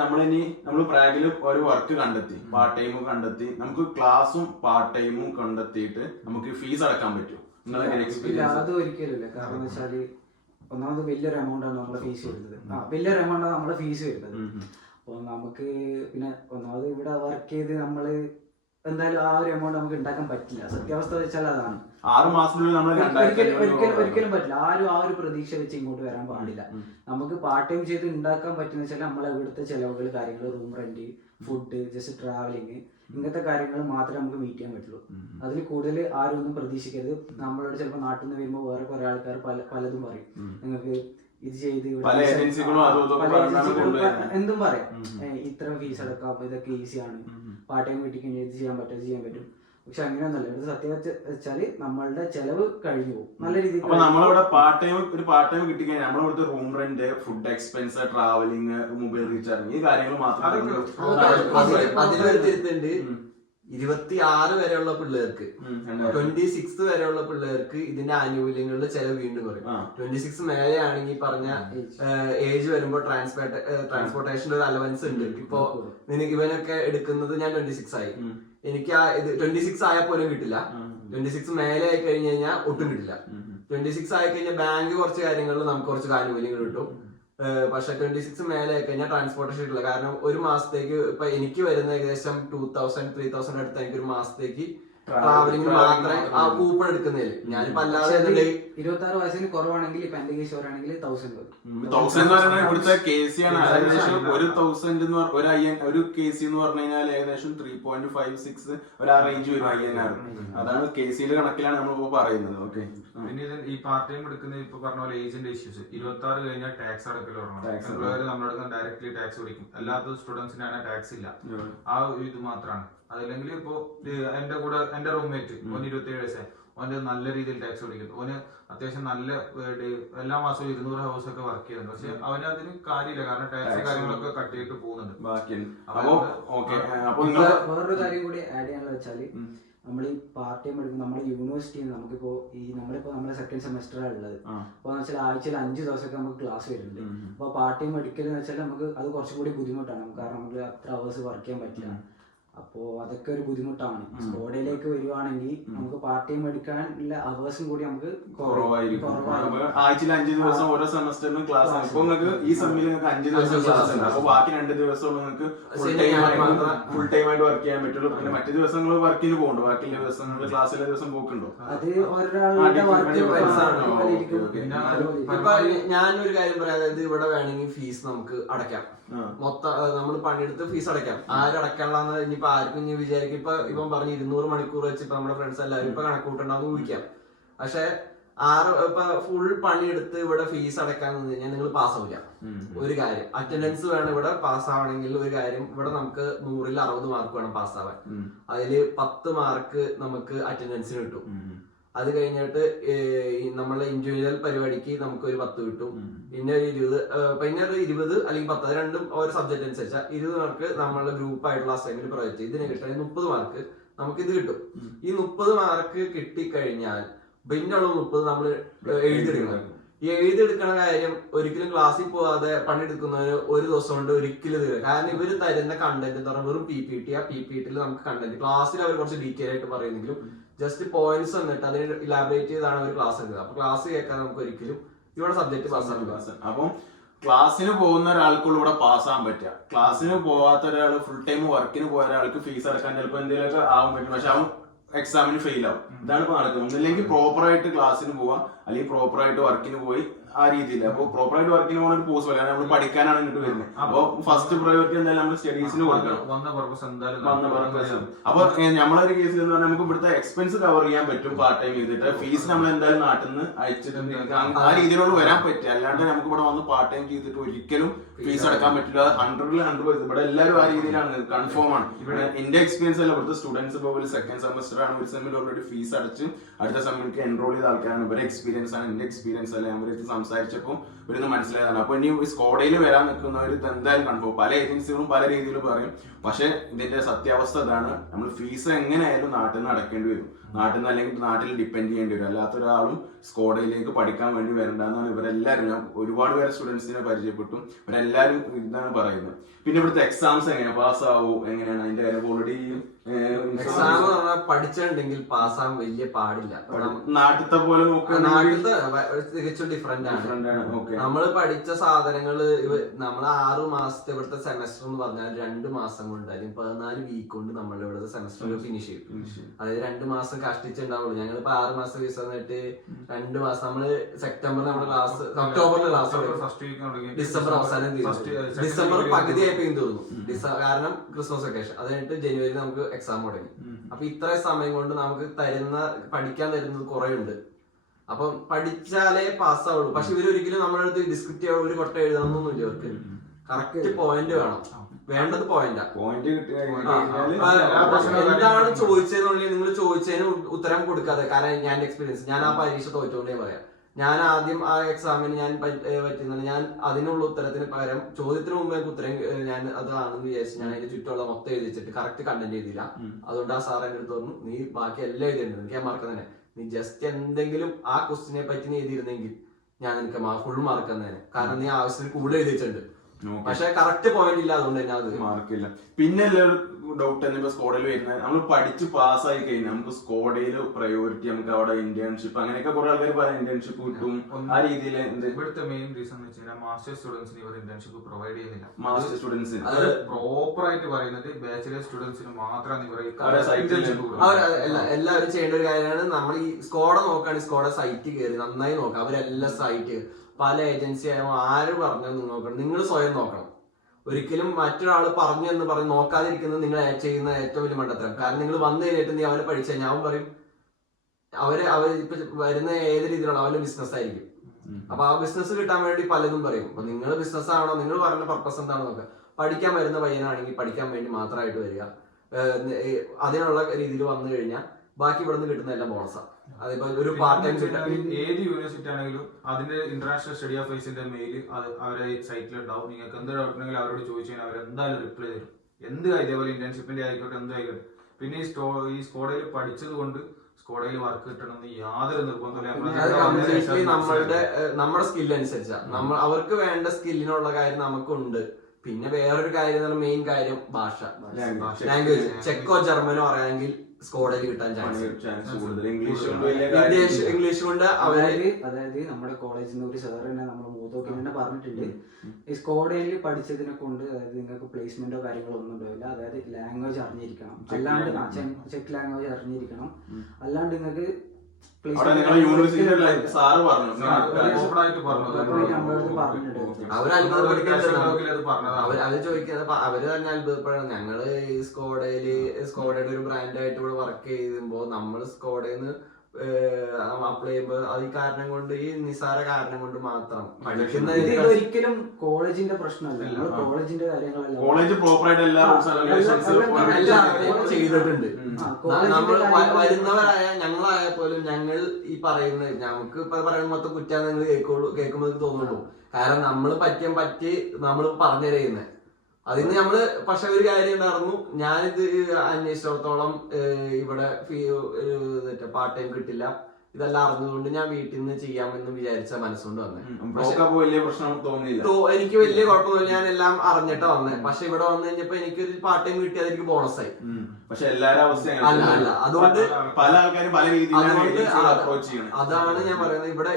നമ്മൾ പ്രാഗില് ഒരു വർക്ക് കണ്ടെത്തി, പാർട്ട് ടൈം കണ്ടെത്തി, നമുക്ക് ക്ലാസ്സും പാർട്ട് ടൈമും കണ്ടെത്തിയിട്ട് നമുക്ക് ഫീസ് അടക്കാൻ പറ്റും. അത് ഒരിക്കലില്ല. കാരണം എന്ന് വെച്ചാല് ഒന്നാമത് വലിയൊരു എമൗണ്ട് ആണ് നമ്മളെ ഫീസ് വരുന്നത്. വലിയൊരു എമൗണ്ട് ആണ് നമ്മളെ ഫീസ് വരുന്നത്. അപ്പൊ നമുക്ക് പിന്നെ ഒന്നാമത് ഇവിടെ വർക്ക് ചെയ്ത് നമ്മള് എന്തായാലും ആ ഒരു എമൗണ്ട് നമുക്ക് ഉണ്ടാക്കാൻ പറ്റില്ല. സത്യാവസ്ഥ വെച്ചാൽ അതാണ്. 6 മാസത്തിനുള്ളിൽ ഒരിക്കലും പറ്റില്ല. ആരും ആ ഒരു പ്രതീക്ഷ വെച്ച് ഇങ്ങോട്ട് വരാൻ പാടില്ല. നമുക്ക് പാർട്ട് ടൈം ചെയ്ത് ഉണ്ടാക്കാൻ പറ്റുന്ന വെച്ചാൽ നമ്മളെ ഇവിടുത്തെ ചെലവുകൾ, കാര്യങ്ങൾ, room rent, food, just travelling, ഇങ്ങനത്തെ കാര്യങ്ങൾ മാത്രമേ നമുക്ക് മീറ്റ് ചെയ്യാൻ പറ്റുള്ളൂ. അതിൽ കൂടുതൽ ആരും ഒന്നും പ്രതീക്ഷിക്കരുത്. നമ്മളോട് ചിലപ്പോൾ നാട്ടിൽ നിന്ന് വരുമ്പോൾ വേറെ കുറെ ആൾക്കാർ പലതും പറയും, നിങ്ങൾക്ക് ഇത് ചെയ്ത് എന്തും പറയാം, ഇത്ര ഫീസ് അടക്കാം, ഇതൊക്കെ ഈസിയാണ്, പാർട്ട് ടൈം വീട്ടിൽ കഴിഞ്ഞാൽ ഇത് ചെയ്യാൻ പറ്റും. പക്ഷെ അങ്ങനെയൊന്നുമല്ല. ഇത് സത്യം വെച്ചാല് നമ്മളുടെ ചെലവ് കഴിഞ്ഞു പോകും നല്ല രീതിയിൽ. അപ്പൊ നമ്മളിവിടെ പാർട്ട് ടൈം കിട്ടിക്കഴിഞ്ഞാൽ നമ്മളിവിടുത്തെ room rent, food expense, travelling, mobile recharge, ഈ കാര്യങ്ങൾ മാത്രമേ. അതിലൊരു തിരുത്തുണ്ട്. 26 വരെയുള്ള പിള്ളേർക്ക്, 26 വരെയുള്ള പിള്ളേർക്ക് ഇതിന്റെ ആനുകൂല്യങ്ങളുടെ ചെലവ് വീണ്ടും പറയും. 26 മേലെ ആണെങ്കിൽ പറഞ്ഞ ഏജ് വരുമ്പോ ട്രാൻസ്പോർട്ടേഷന്റെ ഒരു അലവൻസ് ഉണ്ട്. ഇപ്പൊ ഇവനൊക്കെ എടുക്കുന്നത് ഞാൻ 26 ആയി, എനിക്ക് ആ ഇത് 26 ആയാൽ പോലും കിട്ടില്ല. 26 മേലെ ആയി കഴിഞ്ഞു കഴിഞ്ഞാൽ ഒട്ടും കിട്ടില്ല. 26 ആയി കഴിഞ്ഞാൽ ബാങ്ക് കുറച്ച് കാര്യങ്ങളിൽ നമുക്ക് കുറച്ച് ആനുകൂല്യങ്ങൾ കിട്ടും. പക്ഷെ 26 മേലെ ആയി കഴിഞ്ഞാൽ ട്രാൻസ്പോർട്ടേഷൻ കിട്ടില്ല. കാരണം ഒരു മാസത്തേക്ക് ഇപ്പൊ എനിക്ക് വരുന്ന ഏകദേശം 2000-3000 അടുത്ത് എനിക്ക് ഒരു മാസത്തേക്ക് ട്രാവലിംഗ് മാത്രമേ ആ കൂപ്പൺ എടുക്കുന്നില്ല. ഞാനിപ്പോ അല്ലാതെ 26 വയസ്സിന് കുറവാണെങ്കിൽ ഇപ്പൊ എന്റെ കേസ് പറയുകയാണെങ്കിൽ 1000 ഇവിടുത്തെ KC ആണ്. ഏകദേശം 1000 ഒരു KC എന്ന് പറഞ്ഞു കഴിഞ്ഞാൽ ഏകദേശം 3.56 ഒരു ആ റേഞ്ച് വരും. 5000. അതാണ് KCയുടെ കണക്കിലാണ് നമ്മളിപ്പോ പറയുന്നത്. ഓക്കെ. പിന്നെ ഈ പാർട്ട് ടൈം എടുക്കുന്ന ഇപ്പൊ പറഞ്ഞ പോലെ ഏജന്റ് ഇഷ്യൂസ് 26 കഴിഞ്ഞാൽ ടാക്സ് അടക്കൽ വരണം. നമ്മളെടുക്കാൻ ഡയറക്ട്ലി ടാക്സ് പിടിക്കും. അല്ലാത്ത സ്റ്റുഡൻസിനാണ് ടാക്സ് ഇല്ല. ആ ഇത് മാത്രമാണ്. അതല്ലെങ്കിൽ ഇപ്പൊ എന്റെ റൂംമേറ്റ് 27 വയസ്സായി, ഓന് നല്ല രീതിയിൽ ടാക്സ് പിടിക്കുന്നു. ഓന് അത്യാവശ്യം നല്ല എല്ലാ മാസവും 200 ഹവേഴ്സ് ഒക്കെ വർക്ക് ചെയ്യുന്നുണ്ട്. പക്ഷെ അവന് അതിന് കാര്യമില്ല, കാരണം ടാക്സ് കാര്യങ്ങളൊക്കെ കട്ട് ചെയ്തിട്ട് പോകുന്നുണ്ട്. വേറൊരു കാര്യം കൂടി ആഡ് ചെയ്യാനുള്ള വെച്ചാല്, നമ്മൾ ഈ പാർട്ട് ടൈം എടുക്കും നമ്മുടെ യൂണിവേഴ്സിറ്റിയിൽ നമ്മളിപ്പോ നമ്മുടെ സെക്കൻഡ് സെമസ്റ്ററാണ് ഉള്ളത്. അപ്പൊ വെച്ചാൽ ആഴ്ചയിൽ 5 ദിവസമൊക്കെ നമുക്ക് ക്ലാസ് വരുന്നുണ്ട്. അപ്പൊ പാർട്ട് ടൈം എടുക്കലെന്ന് വെച്ചാൽ നമുക്ക് അത് കുറച്ചും കൂടി ബുദ്ധിമുട്ടാണ്. കാരണം നമുക്ക് അത്ര ഹവേഴ്സ് വർക്ക് ചെയ്യാൻ പറ്റില്ല. അപ്പോ അതൊക്കെ ഒരു ബുദ്ധിമുട്ടാണ്. സ്കോഡയിലേക്ക് വരുവാണെങ്കിൽ നമുക്ക് പാർട്ട് ടൈം എടുക്കാനുള്ള അവേഴ്സും കൂടി നമുക്ക് ആഴ്ചയിൽ 5 ദിവസം ഓരോ സെമസ്റ്ററിനും ക്ലാസ് ആണ്. ഇപ്പൊ നിങ്ങൾക്ക് ഈ സെമ്മിൽ നിങ്ങൾക്ക് 5 ദിവസം ക്ലാസ് ഉണ്ട്. അപ്പൊ ബാക്കി 2 ദിവസം നിങ്ങൾക്ക് ഫുൾ ടൈം ആയിട്ട് വർക്ക് ചെയ്യാൻ പറ്റുള്ളൂ. പിന്നെ മറ്റു ദിവസങ്ങൾ വർക്കിന് പോകുന്നുണ്ടോ? ബാക്കിയുള്ള ദിവസങ്ങളിൽ ക്ലാസ്സിലെ ദിവസം പോക്കുണ്ടോ? അത് ഒരാളുടെ ഞാനൊരു കാര്യം പറയാം. അതായത് ഇവിടെ വേണമെങ്കിൽ ഫീസ് നമുക്ക് അടയ്ക്കാം. മൊത്തം നമ്മൾ പണിയെടുത്ത് ഫീസ് അടയ്ക്കാം. ആരടക്കാനുള്ള ഇനിയിപ്പോ ആർക്കും ഇനി വിചാരിക്കും. ഇപ്പം പറഞ്ഞ് 200 മണിക്കൂർ വെച്ച് ഇപ്പൊ നമ്മുടെ ഫ്രണ്ട്സ് എല്ലാവരും ഇപ്പൊ കണക്കൂട്ടുണ്ടാവും ഊഹിക്കാം. പക്ഷെ ഇപ്പൊ ഫുൾ പണിയെടുത്ത് ഇവിടെ ഫീസ് അടക്കാൻ നിന്ന് കഴിഞ്ഞാൽ നിങ്ങൾ പാസ്സാവില്ല. ഒരു കാര്യം അറ്റൻഡൻസ് വേണം. ഇവിടെ പാസ്സാവണമെങ്കിൽ ഒരു കാര്യം, ഇവിടെ നമുക്ക് 100-ൽ 60 മാർക്ക് വേണം പാസ്സാവാൻ. അതില് 10 മാർക്ക് നമുക്ക് അറ്റൻഡൻസിന് കിട്ടും. അത് കഴിഞ്ഞിട്ട് നമ്മളെ ഇൻഡിവിജ്വൽ പരിപാടിക്ക് നമുക്ക് ഒരു 10 കിട്ടും. പിന്നെ ഒരു 20 അല്ലെങ്കിൽ 10, രണ്ടും ഓരോ സബ്ജക്ട് അനുസരിച്ചാ. 20 മാർക്ക് നമ്മളെ ഗ്രൂപ്പ് ആയിട്ടുള്ള അസൈൻമെന്റ് പ്രോജക്ട് ഇതിന് കിട്ടാൻ 30 മാർക്ക് നമുക്ക് ഇത് കിട്ടും. ഈ 30 മാർക്ക് കിട്ടിക്കഴിഞ്ഞാൽ പിന്നെയുള്ള 30 നമ്മൾ എഴുതിയെടുക്കണം. ഈ എഴുതിയെടുക്കണ കാര്യം ഒരിക്കലും ക്ലാസ്സിൽ പോവാതെ പണിയെടുക്കുന്നവര് ഒരു ദിവസം കൊണ്ട് ഒരിക്കലും തീരും. കാരണം ഇവര് തരുന്ന കണ്ടന്റ് എന്ന് പറഞ്ഞാൽ വെറും PPT. ആ PPTയിൽ നമുക്ക് കണ്ടന്റ് ക്ലാസ്സിൽ അവർ കുറച്ച് ഡീറ്റെയിൽ ആയിട്ട് പറയുന്നെങ്കിലും ജസ്റ്റ് പോയിന്റ്സ് വന്നിട്ട് അതിന് ഇലാബറേറ്റ് ചെയ്താണ് അവർ ക്ലാസ് എടുക്കുന്നത്. അപ്പൊ ക്ലാസ് കേൾക്കാൻ നമുക്ക് ഒരിക്കലും ഇവിടെ സബ്ജക്ട് പാസ്സാകും. അപ്പം ക്ലാസ്സിന് പോകുന്ന ഒരാൾക്കുള്ള ഇവിടെ പാസ്സാകാൻ പറ്റുക. ക്ലാസ്സിന് പോവാത്ത ഒരാൾ, ഫുൾ ടൈം വർക്കിന് പോയ ഒരാൾക്ക് ഫീസ് അടക്കാൻ ചിലപ്പോൾ എന്തെങ്കിലുമൊക്കെ ആവാൻ പറ്റും. പക്ഷെ അവൻ എക്സാമിന് ഫെയിൽ ആവും. ഇതാണ് ഇപ്പൊ നടക്കുന്നത്. ഒന്നില്ലെങ്കിൽ പ്രോപ്പറായിട്ട് ക്ലാസ്സിന് പോവാം, അല്ലെങ്കിൽ പ്രോപ്പറായിട്ട് വർക്കിന് പോയി ആ രീതിയിൽ. അപ്പൊ പ്രോപ്പറായിട്ട് വർക്കിന് പോകുന്ന ഒരു പോസിബിൾ. കാരണം നമ്മൾ പഠിക്കാനാണ് ഇങ്ങോട്ട് വരുന്നത്. അപ്പൊ ഫസ്റ്റ് പ്രയോറിറ്റി എന്തായാലും നമ്മൾ സ്റ്റഡീസിന് കൊടുക്കണം. അപ്പൊ നമ്മളൊരു കേസിൽ എന്ന് പറഞ്ഞാൽ നമുക്ക് ഇവിടുത്തെ എക്സ്പെൻസ് കവർ ചെയ്യാൻ പറ്റും പാർട്ട് ടൈം ചെയ്തിട്ട്. ഫീസ് നമ്മൾ എന്തായാലും നാട്ടിൽ നിന്ന് അയച്ചിട്ട് ആ രീതിയിലുള്ള വരാൻ പറ്റും. അല്ലാണ്ട് നമുക്ക് ഇവിടെ വന്ന് പാർട്ട് ടൈം ചെയ്തിട്ട് ഒരിക്കലും ഫീസ് അടക്കാൻ പറ്റില്ല. 100-ൽ 100%. ഇവിടെ എല്ലാവരും ആ രീതിയിലാണ്, കൺഫേം ആണ്. എന്റെ എക്സ്പീരിയൻസ് അല്ല, ഇവിടുത്തെ സ്റ്റുഡൻസ് ഇപ്പോൾ ഒരു സെക്കൻഡ് സെമസ്റ്റർ ആണ്, ഒരു സെമ്മിൽ ഓൾറെഡി ഫീസ് അടച്ച് അടുത്ത സെമ്മിലേക്ക് എൻറോൾ ചെയ്ത ആൾക്കാരാണ്. ഇവരെ എക്സ്പീരിയൻസ് ആണ്, എന്റെ എക്സ്പീരിയൻസ് അല്ല. ഞാൻ സംസാരിച്ചപ്പോൾ ഇവരൊന്ന് മനസ്സിലായതാണ്. അപ്പൊ ഇനി സ്കോഡയിൽ വരാൻ നിൽക്കുന്നവർ എന്തായാലും കൺഫേം, പല ഏജൻസികളും പല രീതിയിൽ പറയും. പക്ഷെ ഇതിന്റെ സത്യാവസ്ഥ ഇതാണ്, നമ്മൾ ഫീസ് എങ്ങനെയായാലും നാട്ടിൽ നിന്ന് അടക്കേണ്ടി വരും. നാട്ടിൽ നിന്ന് അല്ലെങ്കിൽ നാട്ടിൽ ഡിപ്പെൻഡ് ചെയ്യേണ്ടി വരും. അല്ലാത്ത ഒരാളും സ്കോഡയിലേക്ക് പഠിക്കാൻ വേണ്ടി വരണ്ടെന്നാണ് ഇവരെല്ലാവരും, ഞാൻ ഒരുപാട് പേരെ സ്റ്റുഡൻസിനെ പരിചയപ്പെട്ടു, ഇവരെല്ലാവരും ഇതാണ് പറയുന്നത്. പിന്നെ ഇവിടുത്തെ എക്സാംസ് എങ്ങനെയാണ്, പാസ്സാവോ എങ്ങനെയാണ് അതിന്റെ കാര്യം? ഓൾറെഡി എക്സാം പഠിച്ചിട്ടുണ്ടെങ്കിൽ പാസ്സാകാൻ വലിയ പാടില്ല. നാട്ടിലത്തെ പോലെ നാട്ടിലത്തെ തികച്ചും ഡിഫറെന്റ് ആണ്. നമ്മൾ പഠിച്ച സാധനങ്ങള് നമ്മൾ 6 മാസത്തെ ഇവിടുത്തെ സെമസ്റ്റർ എന്ന് പറഞ്ഞാൽ 2 മാസം കൊണ്ട് അല്ലെങ്കിൽ 14 വീക്ക് കൊണ്ട് നമ്മൾ ഇവിടുത്തെ സെമസ്റ്റർ ഫിനിഷ് ചെയ്യും. അതായത് 2 മാസം കഷ്ടിച്ചുണ്ടാവുള്ളൂ. ഞങ്ങളിപ്പോ 6 മാസം വിസ വന്നിട്ട് 2 മാസം നമ്മള് സെപ്റ്റംബറിൽ നമ്മുടെ ക്ലാസ്, ഒക്ടോബറിൽ ക്ലാസ്, ഡിസംബർ അവസാനം തീർന്നു, ഡിസംബർ പകുതി ആയപ്പോഴും തീർന്നു. കാരണം ക്രിസ്മസ് വെക്കേഷൻ. അത് കഴിഞ്ഞിട്ട് ജനുവരി നമുക്ക് എക്സാം തുടങ്ങി. അപ്പൊ ഇത്രയും സമയം കൊണ്ട് നമുക്ക് പഠിക്കാൻ തരുന്നത് കുറെ ഉണ്ട്. അപ്പം പഠിച്ചാലേ പാസ്സാവുള്ളൂ. പക്ഷെ ഇവരൊരിക്കലും നമ്മുടെ അടുത്ത് ഡിസ്ക്രിപ്റ്റ് ചെയ്യാൻ ഒരു കൊട്ട എഴുതണമെന്നൊന്നുമില്ല. ഇവർക്ക് കറക്റ്റ് പോയിന്റ് വേണം. വേണ്ടത് പോയിന്റാ. എന്താണ് ചോദിച്ചതെന്നുണ്ടെങ്കിൽ നിങ്ങൾ ചോദിച്ചതിന് ഉത്തരം കൊടുക്കാതെ, കാരണം ഞാൻ എക്സ്പീരിയൻസ്, ഞാൻ ആ പരീക്ഷ തോറ്റോണ്ടേ പറയാം. ഞാൻ ആദ്യം ആ എക്സാമിന് ഞാൻ പറ്റുന്നത് ഞാൻ അതിനുള്ള ഉത്തരത്തിന് പകരം ചോദ്യത്തിന് മുമ്പ് എനിക്ക് ഉത്തരം ഞാൻ അതാണെന്ന് വിചാരിച്ചു ഞാൻ അതിന്റെ ചുറ്റുമുള്ള മൊത്തം എഴുതി വെച്ചിട്ട് കറക്റ്റ് കണ്ടന്റ് ചെയ്തില്ല. അതുകൊണ്ട് ആ സാർ എന്റെ അടുത്ത് പറഞ്ഞു, നീ ബാക്കി എല്ലാം എഴുതിയിട്ടുണ്ട്, എനിക്ക് ഞാൻ മാർക്ക് തന്നെ, നീ ജസ്റ്റ് എന്തെങ്കിലും ആ ക്വസ്റ്റിനെ പറ്റി നീ എഴുതിയിരുന്നെങ്കിൽ ഞാൻ നിനക്ക് ഫുൾ മാർക്ക് തന്നേനെ. കാരണം നീ ആവശ്യത്തിന് കൂടുതൽ എഴുതി വെച്ചിട്ടുണ്ട്. പക്ഷെ കറക്റ്റ് പോയിന്റ് ഇല്ല, അതുകൊണ്ട് തന്നെ അത് മാർക്കില്ല. പിന്നെ ഡൗട്ട് തന്നെ സ്കോഡയിൽ വരുന്നത്, നമ്മൾ പഠിച്ച് പാസ്സായി കഴിഞ്ഞാൽ നമുക്ക് സ്കോഡയിൽ പ്രയോറിറ്റി, നമുക്ക് അവിടെ ഇന്റേൺഷിപ്പ് അങ്ങനെയൊക്കെ കുറെ ആൾക്കാർ പറയാം ഇന്റേൺഷിപ്പ് കിട്ടും. ആ രീതിയിൽ ഇവിടുത്തെ മെയിൻ റീസൺ എന്ന് വെച്ചാൽ മാസ്റ്റർ സ്റ്റുഡൻസിന് ഇവർ ഇന്റേൺഷിപ്പ് പ്രൊവൈഡ് ചെയ്യുന്നില്ല. മാസ്റ്റർ സ്റ്റുഡൻസിന് അത് പ്രോപ്പർ ആയിട്ട് പറയുന്നത് ബാച്ചിലർ സ്റ്റുഡൻസിന് മാത്രമാണ് ഇവർ എല്ലാവരും ചെയ്യേണ്ട ഒരു കാര്യമാണ്. നമ്മൾ ഈ സ്കോഡ നോക്കുകയാണെങ്കിൽ സ്കോഡ സൈറ്റ് കയറി നന്നായി നോക്കാം. അവരെല്ലാം സൈറ്റ് പല ഏജൻസി ആയാലും ആര് പറഞ്ഞെന്ന് നോക്കണം, നിങ്ങൾ സ്വയം നോക്കണം. ഒരിക്കലും മറ്റൊരാൾ പറഞ്ഞു എന്ന് പറഞ്ഞ് നോക്കാതിരിക്കുന്നത് നിങ്ങൾ ചെയ്യുന്ന ഏറ്റവും വലിയ മണ്ടത്തരം. കാരണം നിങ്ങൾ വന്നു കഴിഞ്ഞിട്ട് നീ അവരെ പഠിച്ചു കഴിഞ്ഞാൽ അവൻ പറയും അവർ ഇപ്പൊ വരുന്ന ഏത് രീതിയിലുള്ള അവരുടെ ബിസിനസ് ആയിരിക്കും. അപ്പൊ ആ ബിസിനസ് കിട്ടാൻ വേണ്ടി പലതും പറയും. അപ്പൊ നിങ്ങൾ ബിസിനസ് ആണോ, നിങ്ങൾ പറയുന്ന പർപ്പസ് എന്താണെന്ന് നോക്കുക. പഠിക്കാൻ വരുന്ന പയ്യനാണെങ്കിൽ പഠിക്കാൻ വേണ്ടി മാത്രമായിട്ട് വരിക. അതിനുള്ള രീതിയിൽ വന്നു കഴിഞ്ഞാൽ ബാക്കി ഇവിടെ നിന്ന് കിട്ടുന്ന എല്ലാം ബോണസാണ്. അതിപ്പോ ഒരു പാർട്ട് ടൈം ഏത് യൂണിവേഴ്സിറ്റി ആണെങ്കിലും അതിന്റെ ഇന്റർനാഷണൽ സ്റ്റഡി അഫയേഴ്സിന്റെ മെയിൽ അവരെ സൈറ്റിൽ ഉണ്ടാവും. നിങ്ങൾക്ക് എന്ത് ഡൗട്ട് ഉണ്ടെങ്കിൽ അവരോട് ചോദിച്ചു കഴിഞ്ഞാൽ അവർ എന്തായാലും റിപ്ലൈ തരും. എന്ത് ഇതേപോലെ ഇന്റേൺഷിപ്പിന്റെ ആയിക്കോട്ടെ, എന്ത് ആയിക്കോട്ടെ. പിന്നെ ഈ സ്കോഡയിൽ പഠിച്ചത് കൊണ്ട് സ്കോഡയിൽ വർക്ക് കിട്ടണമെന്ന് യാതൊരു നിർബന്ധമില്ല. നമ്മുടെ സ്കിൽ അനുസരിച്ചാണ്. അവർക്ക് വേണ്ട സ്കില്ലിനുള്ള കാര്യം നമുക്കുണ്ട്. പിന്നെ വേറൊരു കാര്യം, മെയിൻ കാര്യം ഭാഷ, ലാംഗ്വേജ്. ചെക്കോ ജർമ്മനോ അറിയാമെങ്കിൽ സ്കോഡയിൽ കിട്ടാൻ ചാൻസ് കൂടുതൽ. ഇംഗ്ലീഷ് കൊണ്ട് അതായത് നമ്മുടെ കോളേജിൽ നിന്ന് ഒരു സാർ തന്നെ നമ്മുടെ മൂത്തോക്കി തന്നെ പറഞ്ഞിട്ടുണ്ട്, ഈ സ്കോഡയിൽ പഠിച്ചതിനെ കൊണ്ട് അതായത് നിങ്ങൾക്ക് പ്ലേസ്മെന്റോ കാര്യങ്ങളോ ഒന്നും ഉണ്ടാവില്ല. അതായത് ലാംഗ്വേജ് അറിഞ്ഞിരിക്കണം, അല്ലാണ്ട് ചെക്ക് ലാംഗ്വേജ് അറിഞ്ഞിരിക്കണം. അല്ലാണ്ട് നിങ്ങൾക്ക് അവര് ചോദിക്കുന്നത് അവര് തന്നെ അത്ഭുതപ്പെടണം. ഞങ്ങള് ഈ സ്കോഡയുടെ ഒരു ബ്രാൻഡായിട്ട് ഇവിടെ വർക്ക് ചെയ്യുമ്പോ നമ്മൾ സ്കോഡയിൽ അപ്ലൈ ചെയ്യുമ്പോ അത് ഈ കാരണം കൊണ്ട്, ഈ നിസാര കാരണം കൊണ്ട് മാത്രം പഠിക്കുന്ന ഒരിക്കലും കോളേജിന്റെ പ്രശ്നമല്ല. കോളേജിന്റെ കാര്യങ്ങളല്ല, കോളേജ് പ്രോപ്പറായിട്ട് എല്ലാം ചെയ്തിട്ടുണ്ട്. നമ്മൾ വരുന്നവരായ ഞങ്ങളായ പോലും ഞങ്ങൾ ഈ പറയുന്നത്, ഞങ്ങൾക്ക് ഇപ്പൊ പറയുന്ന മൊത്തം കുറ്റാന്ന് നിങ്ങൾ കേൾക്കുമ്പോൾ തോന്നുള്ളൂ. കാരണം നമ്മൾ പറ്റി നമ്മൾ പറഞ്ഞു തരുന്നത് അതിന് നമ്മള്. പക്ഷെ ഒരു കാര്യം ഉണ്ടായിരുന്നു, ഞാനിത് അന്വേഷിച്ചിടത്തോളം ഇവിടെ പാർട്ട് ടൈം കിട്ടില്ല, ഇതെല്ലാം അറിഞ്ഞതുകൊണ്ട് ഞാൻ വീട്ടിൽ നിന്ന് ചെയ്യാമെന്ന് വിചാരിച്ച മനസ്സുകൊണ്ട് വന്നേ. എനിക്ക് വലിയ കുഴപ്പമൊന്നുമില്ല, ഞാൻ എല്ലാം അറിഞ്ഞിട്ടാ വന്നേ. പക്ഷെ ഇവിടെ വന്നു കഴിഞ്ഞപ്പോ എനിക്കൊരു പാർട്ട് ടൈം കിട്ടിയത് എനിക്ക് ബോണസായി. പക്ഷെ എല്ലാവരും അവസ്ഥ അല്ല. അതുകൊണ്ട് പല ആൾക്കാരും പല രീതിയിലാണ് അതാണ് ഞാൻ പറയുന്നത്. ഇവിടെ